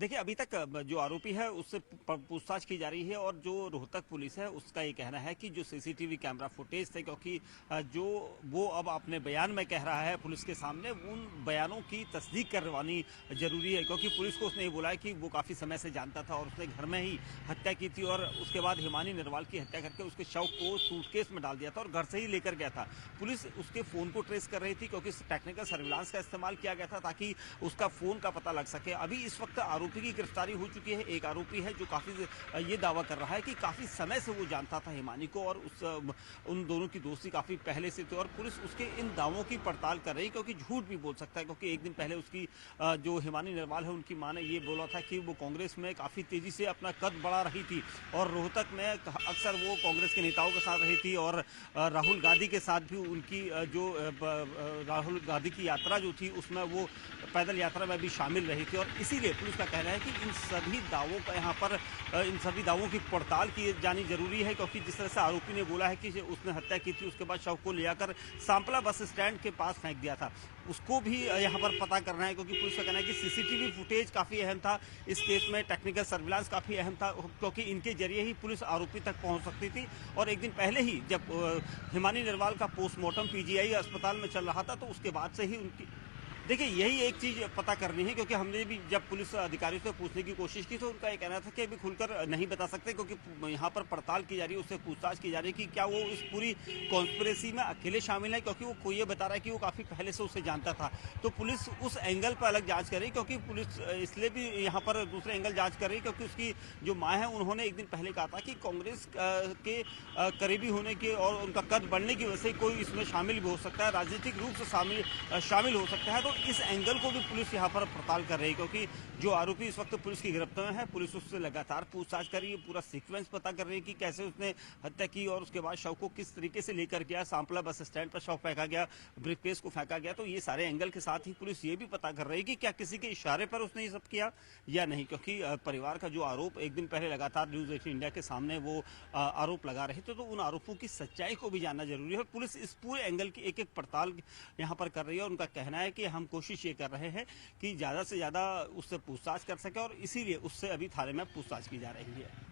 देखिए, अभी तक जो आरोपी है उससे पूछताछ की जा रही है और जो रोहतक पुलिस है उसका ये कहना है कि जो सीसीटीवी कैमरा फुटेज थे, क्योंकि जो वो अब अपने बयान में कह रहा है पुलिस के सामने, उन बयानों की तस्दीक करवानी जरूरी है, क्योंकि पुलिस को उसने ये बोला है कि वो काफ़ी समय से जानता था और उसने घर में ही हत्या की थी और उसके बाद हिमानी नरवाल की हत्या करके उसके शव को सूटकेस में डाल दिया था और घर से ही लेकर गया था। पुलिस उसके फ़ोन को ट्रेस कर रही थी, क्योंकि टेक्निकल सर्विलांस का इस्तेमाल किया गया था ताकि उसका फ़ोन का पता लग सके। अभी इस वक्त आरोपी की गिरफ्तारी हो चुकी है। एक आरोपी है जो काफी ये दावा कर रहा है कि काफी समय से वो जानता था हिमानी को और उन दोनों की दोस्ती काफी पहले से थी और पुलिस उसके इन दावों की पड़ताल कर रही है, क्योंकि झूठ भी बोल सकता है, क्योंकि एक दिन पहले उसकी जो हिमानी नरवाल है उनकी मां ने ये बोला था कि वो कांग्रेस में काफी तेजी से अपना कद बढ़ा रही थी और रोहतक में अक्सर वो कांग्रेस के नेताओं के साथ रही थी और राहुल गांधी के साथ भी उनकी राहुल गांधी की यात्रा जो थी उसमें वो पैदल यात्रा में भी शामिल रही थी और इसीलिए पुलिस का कहना है कि इन सभी दावों का यहाँ पर इन सभी दावों की पड़ताल की जानी जरूरी है, क्योंकि जिस तरह से आरोपी ने बोला है कि उसने हत्या की थी, उसके बाद शव को ले जाकर सांपला बस स्टैंड के पास फेंक दिया था, उसको भी यहाँ पर पता करना है, क्योंकि पुलिस का कहना है कि सीसीटीवी फुटेज काफ़ी अहम था इस केस में, टेक्निकल सर्विलांस काफ़ी अहम था, क्योंकि इनके जरिए ही पुलिस आरोपी तक पहुँच सकती थी। और एक दिन पहले ही जब हिमानी नरवाल का पोस्टमार्टम पीजीआई अस्पताल में चल रहा था तो उसके बाद से ही उनकी, देखिए यही एक चीज़ पता करनी है, क्योंकि हमने भी जब पुलिस अधिकारियों से पूछने की कोशिश की तो उनका ये कहना था कि अभी खुलकर नहीं बता सकते, क्योंकि यहाँ पर पड़ताल की जा रही है, उससे पूछताछ की जा रही है कि क्या वो इस पूरी कॉन्स्पिरेसी में अकेले शामिल है, क्योंकि वो ये बता रहा है कि वो काफ़ी पहले से उसे जानता था। तो पुलिस उस एंगल पर अलग जाँच कर रही है, क्योंकि पुलिस इसलिए भी यहाँ पर दूसरे एंगल जाँच कर रही है क्योंकि उसकी जो माँ है उन्होंने एक दिन पहले कहा था कि कांग्रेस के करीबी होने के और उनका कद बढ़ने की वजह से कोई इसमें शामिल भी हो सकता है, राजनीतिक रूप से शामिल हो सकता है। तो इस एंगल को भी पुलिस यहाँ पर पड़ताल कर रही है, क्योंकि जो आरोपी इस वक्त पुलिस की गिरफ्त में है, पुलिस उससे लगातार पूछताछ कर रही है, पूरा सीक्वेंस पता कर रही है कि कैसे उसने हत्या की और उसके बाद शव को किस तरीके से लेकर गया, सांपला बस स्टैंड पर शव फेंका गया, ब्रीफकेस को फेंका गया। तो ये सारे एंगल के साथ ही पुलिस ये भी पता कर रही है कि क्या किसी के इशारे पर उसने ये सब किया या नहीं, क्योंकि परिवार का जो आरोप एक दिन पहले लगातार न्यूज 18 इंडिया के सामने वो आरोप लगा रहे थे, तो उन आरोपों की सच्चाई को भी जानना जरूरी है। पुलिस इस पूरे एंगल की एक एक पड़ताल यहाँ पर कर रही है और उनका कहना है कि हम कोशिश ये कर रहे हैं कि ज़्यादा से ज़्यादा उससे पूछताछ कर सके और इसीलिए उससे अभी थाने में पूछताछ की जा रही है।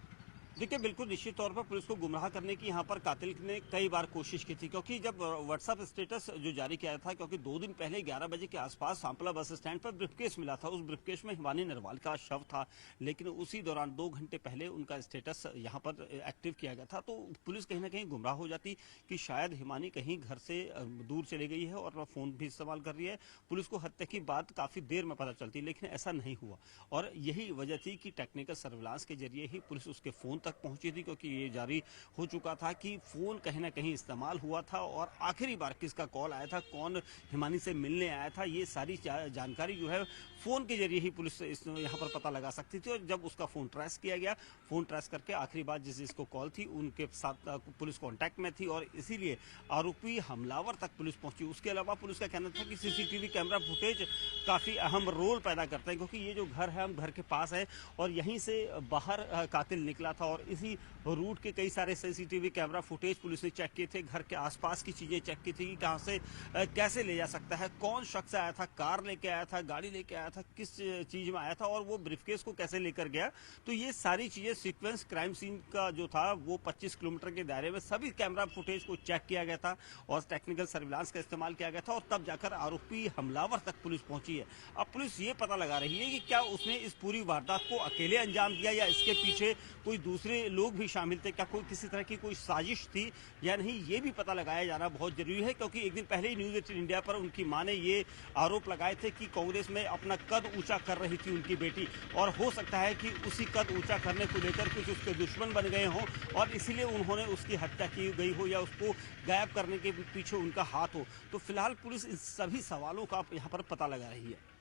देखिए, बिल्कुल निश्चित तौर पर पुलिस को गुमराह करने की यहाँ पर कातिल ने कई बार कोशिश की थी, क्योंकि जब व्हाट्सएप स्टेटस जो जारी किया था, क्योंकि 2 दिन पहले 11 बजे के आसपास सांपला बस स्टैंड पर ब्रीफकेस मिला था, उस ब्रीफकेस में हिमानी नरवाल का शव था, लेकिन उसी दौरान 2 घंटे पहले उनका स्टेटस यहाँ पर एक्टिव किया गया था। तो पुलिस कहीं ना कहीं गुमराह हो जाती कि शायद हिमानी कहीं घर से दूर चली गई है और फ़ोन भी इस्तेमाल कर रही है। पुलिस को हत्या की बात काफ़ी देर में पता चलती, लेकिन ऐसा नहीं हुआ और यही वजह थी कि टेक्निकल सर्विलांस के जरिए ही पुलिस उसके फ़ोन तक पहुंची थी, क्योंकि ये जारी हो चुका था कि फ़ोन कहीं ना कहीं इस्तेमाल हुआ था और आखिरी बार किसका कॉल आया था, कौन हिमानी से मिलने आया था, ये सारी जानकारी जो है फ़ोन के जरिए ही पुलिस यहाँ पर पता लगा सकती थी। और जब उसका फ़ोन ट्रेस किया गया, फ़ोन ट्रेस करके आखिरी बार जिसको कॉल थी उनके साथ पुलिस कॉन्टैक्ट में थी और इसीलिए आरोपी हमलावर तक पुलिस पहुंची। उसके अलावा पुलिस का कहना था कि सीसीटीवी कैमरा फुटेज काफ़ी अहम रोल पैदा करता है, क्योंकि ये जो घर है हम घर के पास है और यहीं से बाहर कातिल निकला था और इसी रूट के कई सारे सीसीटीवी कैमरा फुटेज पुलिस ने चेक किए थे, घर के आसपास की चीज़ें चेक की थी कि कहाँ से कैसे ले जा सकता है, कौन शख्स आया था, कार लेके आया था, गाड़ी लेके आया था, किस चीज़ में आया था और वो ब्रीफकेस को कैसे लेकर गया। तो ये सारी चीज़ें सीक्वेंस क्राइम सीन का जो था वो 25 किलोमीटर के दायरे में सभी कैमरा फुटेज को चेक किया गया था और टेक्निकल सर्विलांस का इस्तेमाल किया गया था और तब जाकर आरोपी हमलावर तक पुलिस पहुंची है। अब पुलिस ये पता लगा रही है कि क्या उसने इस पूरी वारदात को अकेले अंजाम दिया या इसके पीछे कोई दूसरे लोग भी शामिल थे, क्या कोई किसी तरह की कोई साजिश थी या नहीं, ये भी पता लगाया जाना बहुत जरूरी है। क्योंकि एक दिन पहले ही न्यूज 18 इंडिया पर उनकी मां ने ये आरोप लगाए थे कि कांग्रेस में अपना कद ऊंचा कर रही थी उनकी बेटी और हो सकता है कि उसी कद ऊंचा करने को लेकर कुछ उसके दुश्मन बन गए हों और इसीलिए उन्होंने उसकी हत्या की गई हो या उसको गायब करने के पीछे उनका हाथ हो। तो फिलहाल पुलिस इन सभी सवालों का यहाँ पर पता लगा रही है।